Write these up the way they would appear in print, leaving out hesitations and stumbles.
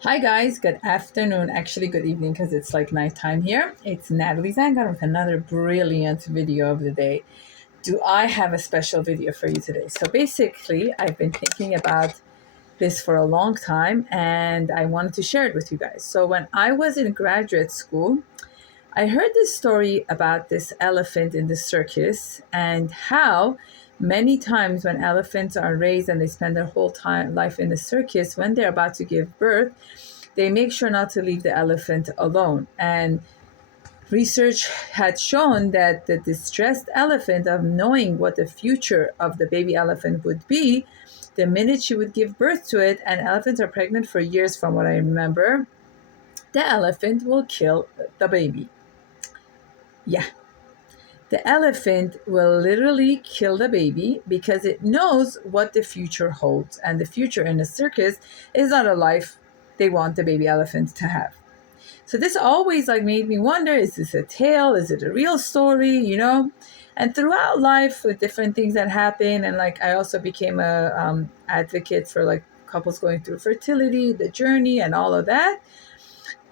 Hi guys, good afternoon. Actually, good evening because it's like nighttime here. It's Natalie Zangan with another brilliant video of the day. Do I have a special video for you today? So basically, I've been thinking about this for a long time and I wanted to share it with you guys. So when I was in graduate school, I heard this story about this elephant in the circus and how many times when elephants are raised and they spend their whole time life in the circus, when they're about to give birth, they make sure not to leave the elephant alone. And research had shown that the distressed elephant of knowing what the future of the baby elephant would be, the minute she would give birth to it, and elephants are pregnant for years from what I remember, the elephant will kill the baby. Yeah, the elephant will literally kill the baby because it knows what the future holds. And the future in a circus is not a life they want the baby elephant to have. So this always like made me wonder, is this a tale? Is it a real story? And throughout life with different things that happen, and like I also became a advocate for like couples going through fertility, the journey and all of that.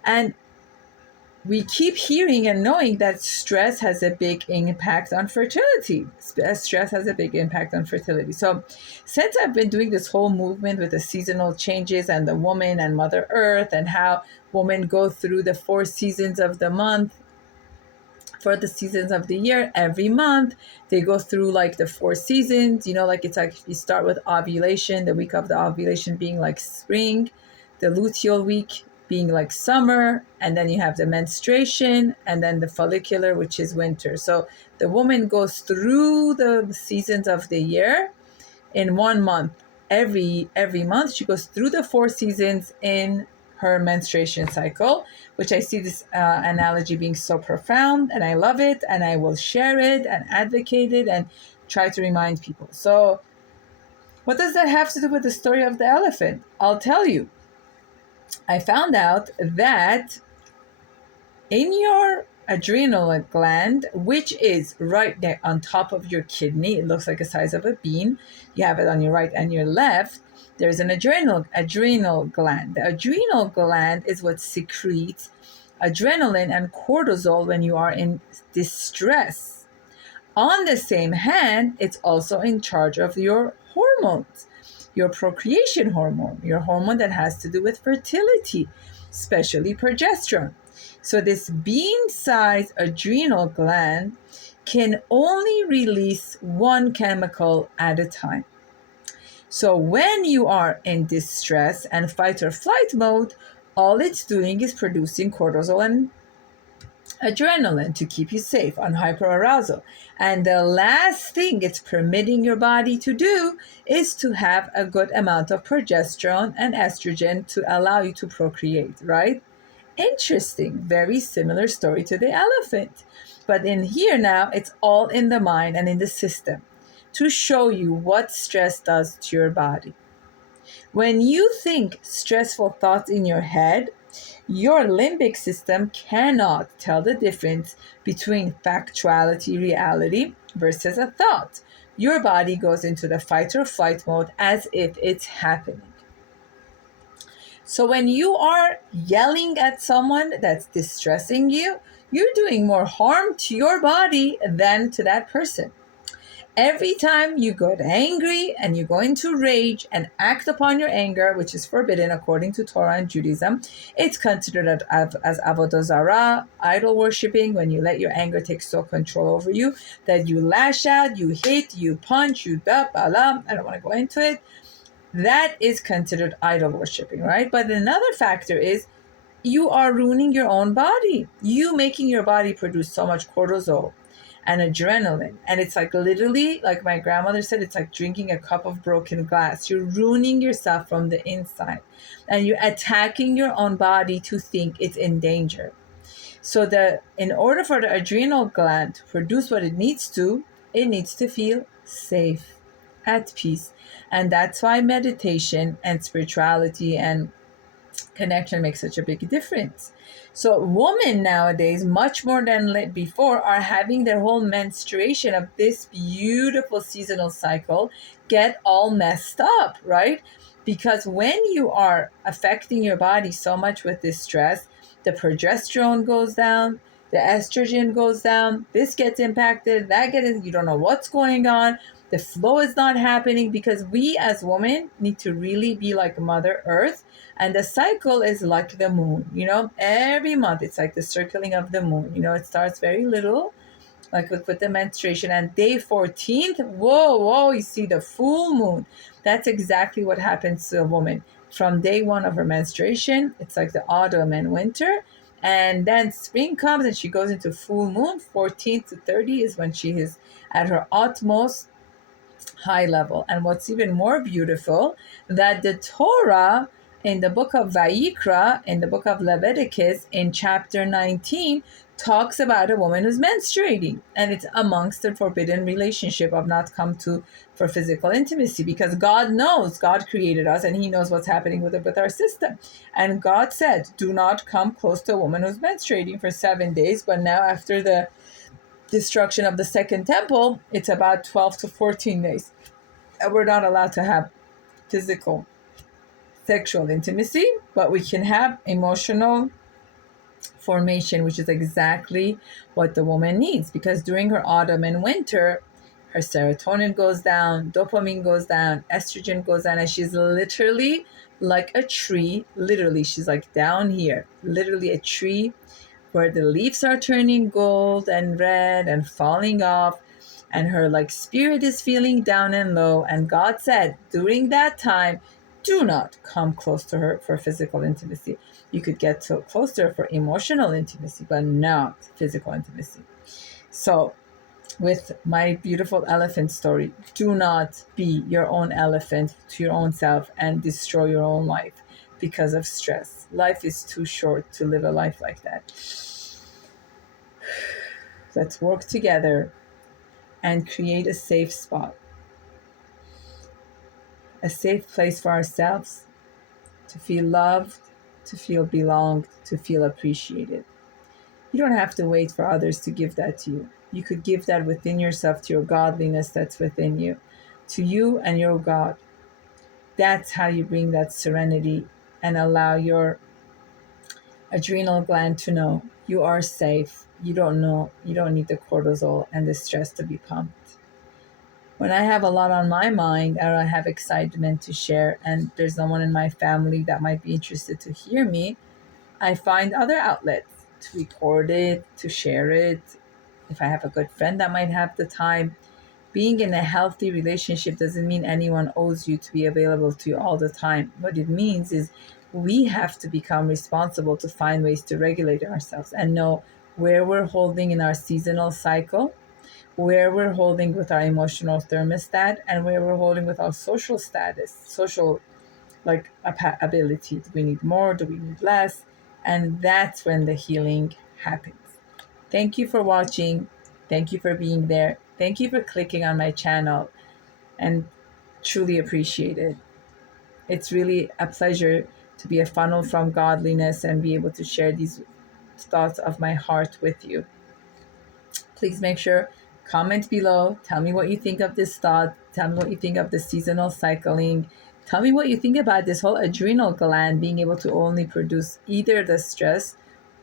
And we keep hearing and knowing that stress has a big impact on fertility. Stress has a big impact on fertility. So, since I've been doing this whole movement with the seasonal changes and the woman and Mother Earth, and how women go through the 4 seasons of the month, for the seasons of the year, every month they go through like the 4 seasons. Like it's like you start with ovulation, the week of the ovulation being like spring, the luteal week being like summer, and then you have the menstruation, and then the follicular, which is winter. So the woman goes through the seasons of the year in 1 month. Every month she goes through the 4 seasons in her menstruation cycle, which I see this analogy being so profound, and I love it, and I will share it and advocate it and try to remind people. So what does that have to do with the story of the elephant? I'll tell you. I found out that in your adrenal gland, which is right there on top of your kidney, it looks like the size of a bean. You have it on your right and your left. There's an adrenal gland. The adrenal gland is what secretes adrenaline and cortisol when you are in distress. On the same hand, it's also in charge of your hormones, your procreation hormone, your hormone that has to do with fertility, especially progesterone. So this bean-sized adrenal gland can only release one chemical at a time. So when you are in distress and fight or flight mode, all it's doing is producing cortisol and adrenaline to keep you safe on hyperarousal. And the last thing it's permitting your body to do is to have a good amount of progesterone and estrogen to allow you to procreate, right? Interesting, very similar story to the elephant. But in here now, it's all in the mind and in the system to show you what stress does to your body. When you think stressful thoughts in your head, your limbic system cannot tell the difference between factuality, reality, versus a thought. Your body goes into the fight or flight mode as if it's happening. So when you are yelling at someone that's distressing you, you're doing more harm to your body than to that person. Every time you get angry and you go into rage and act upon your anger, which is forbidden according to Torah and Judaism, it's considered as avodah zarah, idol worshipping, when you let your anger take so control over you that you lash out, you hit, you punch, you alam. I don't want to go into it. That is considered idol worshipping, right? But another factor is you are ruining your own body. You making your body produce so much cortisol and adrenaline. And it's like literally, like my grandmother said, it's like drinking a cup of broken glass. You're ruining yourself from the inside. And you're attacking your own body to think it's in danger. So in order for the adrenal gland to produce what it needs to feel safe, at peace. And that's why meditation and spirituality and connection makes such a big difference. So women nowadays, much more than before, are having their whole menstruation of this beautiful seasonal cycle get all messed up, right? Because when you are affecting your body so much with this stress, the progesterone goes down, the estrogen goes down, this gets impacted, that gets, you don't know what's going on, the flow is not happening, because we as women need to really be like Mother Earth. And the cycle is like the moon, every month it's like the circling of the moon. It starts very little, like with the menstruation, and day 14th, whoa, you see the full moon. That's exactly what happens to a woman from day one of her menstruation. It's like the autumn and winter, and then spring comes and she goes into full moon. 14th to 30 is when she is at her utmost high level. And what's even more beautiful, that the Torah in the book of Vayikra, in the book of Leviticus, in chapter 19, talks about a woman who's menstruating, and it's amongst the forbidden relationship of not come to for physical intimacy, because God knows, God created us, and he knows what's happening with our system. And God said, do not come close to a woman who's menstruating for 7 days. But now, after the destruction of the second temple, it's about 12 to 14 days. And we're not allowed to have physical sexual intimacy, but we can have emotional formation, which is exactly what the woman needs, because during her autumn and winter, her serotonin goes down, dopamine goes down, estrogen goes down, and she's literally like a tree. Literally, she's like down here, literally a tree where the leaves are turning gold and red and falling off, and her like spirit is feeling down and low. And God said during that time, do not come close to her for physical intimacy. You could get so close to her for emotional intimacy, but not physical intimacy. So with my beautiful elephant story, do not be your own elephant to your own self and destroy your own life because of stress. Life is too short to live a life like that. Let's work together and create a safe spot, a safe place for ourselves to feel loved, to feel belonged, to feel appreciated. You don't have to wait for others to give that to you. You could give that within yourself, to your godliness that's within you, to you and your God. That's how you bring that serenity and allow your adrenal gland to know you are safe. You don't need the cortisol and the stress to be pumped. When I have a lot on my mind, or I have excitement to share, and there's no one in my family that might be interested to hear me, I find other outlets to record it, to share it. If I have a good friend that might have the time. Being in a healthy relationship doesn't mean anyone owes you to be available to you all the time. What it means is we have to become responsible to find ways to regulate ourselves and know where we're holding in our seasonal cycle, where we're holding with our emotional thermostat, and where we're holding with our social status, social like ability. Do we need more? Do we need less? And that's when the healing happens. Thank you for watching. Thank you for being there. Thank you for clicking on my channel, and truly appreciate it. It's really a pleasure to be a funnel from godliness and be able to share these thoughts of my heart with you. Please make sure, comment below. Tell me what you think of this thought. Tell me what you think of the seasonal cycling. Tell me what you think about this whole adrenal gland being able to only produce either the stress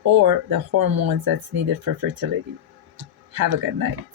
or the hormones that's needed for fertility. Have a good night.